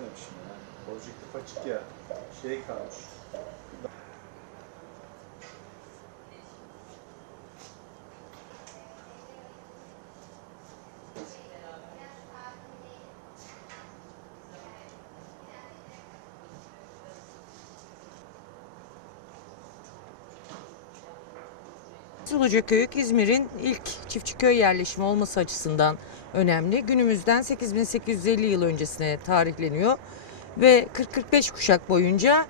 çekememişim ya. Objektif açık ya. Şey kalmış. Sulucaköyük İzmir'in ilk çiftçi köy yerleşimi olması açısından önemli. Günümüzden 8850 yıl öncesine tarihleniyor ve 40-45 kuşak boyunca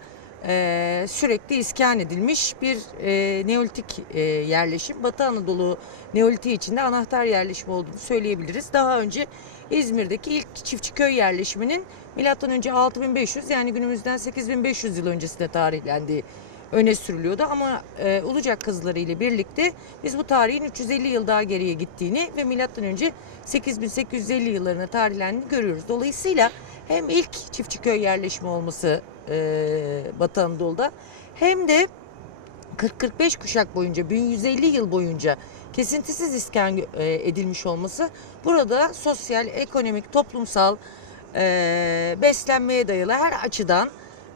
e, sürekli iskan edilmiş bir e, Neolitik e, yerleşim. Batı Anadolu Neolitik içinde anahtar yerleşim olduğunu söyleyebiliriz. Daha önce İzmir'deki ilk çiftçi köy yerleşiminin önce 6500 yani günümüzden 8500 yıl öncesine tarihlendiği öne sürülüyordu ama e, Ulucak kazıları ile birlikte biz bu tarihin 350 yıl daha geriye gittiğini ve milattan önce 8850 yıllarına tarihlendiğini görüyoruz. Dolayısıyla hem ilk çiftçi köy yerleşimi olması e, Batı Anadolu'da hem de 40-45 kuşak boyunca 1150 yıl boyunca kesintisiz iskan e, edilmiş olması burada sosyal, ekonomik, toplumsal e, beslenmeye dayalı her açıdan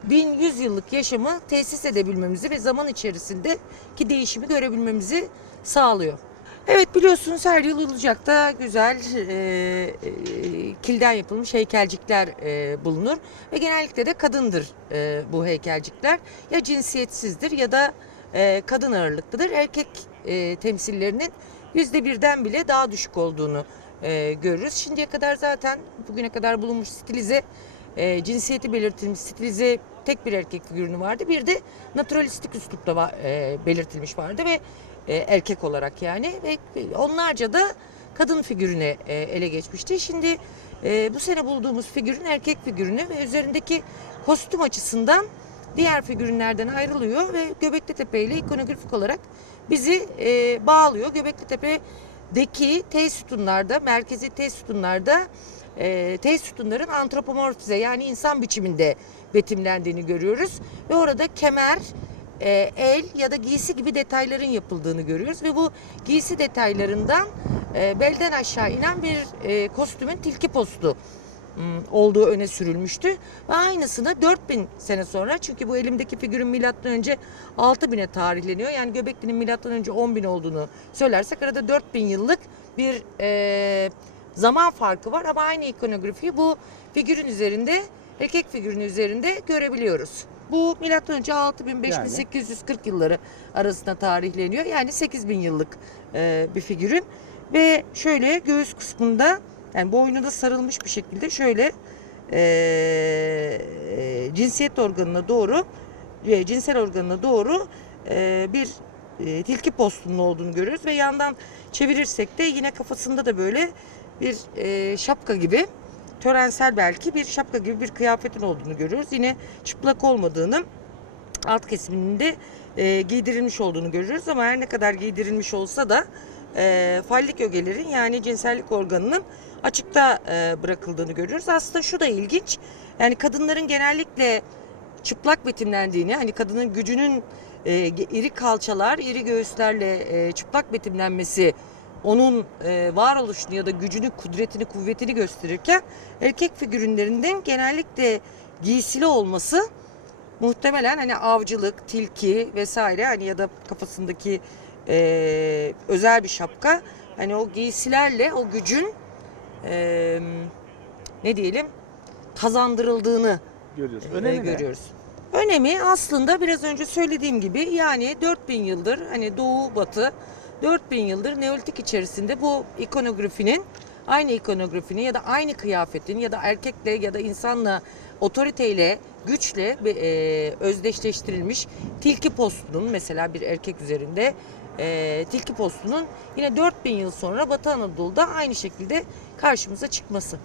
1100 yıllık yaşamı tesis edebilmemizi ve zaman içerisindeki değişimi görebilmemizi sağlıyor. Evet biliyorsunuz her yıl Ilıcak'ta güzel e, e, kilden yapılmış heykelcikler e, bulunur ve genellikle de kadındır e, bu heykelcikler. Ya cinsiyetsizdir ya da e, kadın ağırlıklıdır. Erkek e, temsillerinin yüzde birden bile daha düşük olduğunu e, görürüz. Şimdiye kadar zaten bugüne kadar bulunmuş stilize e, cinsiyeti belirtilmiş stilize tek bir erkek figürünü vardı. Bir de naturalistik üslupta e, belirtilmiş vardı ve e, erkek olarak yani ve onlarca da kadın figürüne e, ele geçmişti. Şimdi e, bu sene bulduğumuz figürün erkek figürünü ve üzerindeki kostüm açısından diğer figürünlerden ayrılıyor ve Göbekli Tepe ile ikonografik olarak bizi e, bağlıyor. Göbekli Tepe'deki T sütunlarda, merkezi T sütunlarda e, T sütunların antropomorfize yani insan biçiminde betimlendiğini görüyoruz. Ve orada kemer, e, el ya da giysi gibi detayların yapıldığını görüyoruz. Ve bu giysi detaylarından e, belden aşağı inen bir e, kostümün tilki postu m, olduğu öne sürülmüştü. Ve aynısını 4000 sene sonra çünkü bu elimdeki figürün milattan önce 6000'e tarihleniyor. Yani Göbekli'nin milattan önce 10.000 olduğunu söylersek arada 4000 yıllık bir e, zaman farkı var ama aynı ikonografiyi bu figürün üzerinde erkek figürün üzerinde görebiliyoruz. Bu milattan önce 6000 5840 yılları arasında tarihleniyor. Yani 8000 yıllık e, bir figürün ve şöyle göğüs kısmında yani boynuna sarılmış bir şekilde şöyle e, e, cinsiyet organına doğru e, cinsel organına doğru e, bir e, tilki postunun olduğunu görüyoruz ve yandan çevirirsek de yine kafasında da böyle bir e, şapka gibi törensel belki bir şapka gibi bir kıyafetin olduğunu görüyoruz. Yine çıplak olmadığını alt kesiminde e, giydirilmiş olduğunu görüyoruz ama her ne kadar giydirilmiş olsa da e, fallik ögelerin yani cinsellik organının açıkta e, bırakıldığını görüyoruz. Aslında şu da ilginç. Yani kadınların genellikle çıplak betimlendiğini, hani kadının gücünün e, iri kalçalar, iri göğüslerle e, çıplak betimlenmesi onun e, varoluşunu ya da gücünü, kudretini, kuvvetini gösterirken erkek figürünlerinden genellikle giysili olması muhtemelen hani avcılık, tilki vesaire hani ya da kafasındaki e, özel bir şapka hani o giysilerle o gücün e, ne diyelim kazandırıldığını Görüyoruz. e, Önemi ne? görüyoruz. Önemi aslında biraz önce söylediğim gibi yani 4000 yıldır hani doğu batı 4000 yıldır Neolitik içerisinde bu ikonografinin aynı ikonografinin ya da aynı kıyafetin ya da erkekle ya da insanla otoriteyle güçle e, özdeşleştirilmiş tilki postunun mesela bir erkek üzerinde e, tilki postunun yine 4000 yıl sonra Batı Anadolu'da aynı şekilde karşımıza çıkması.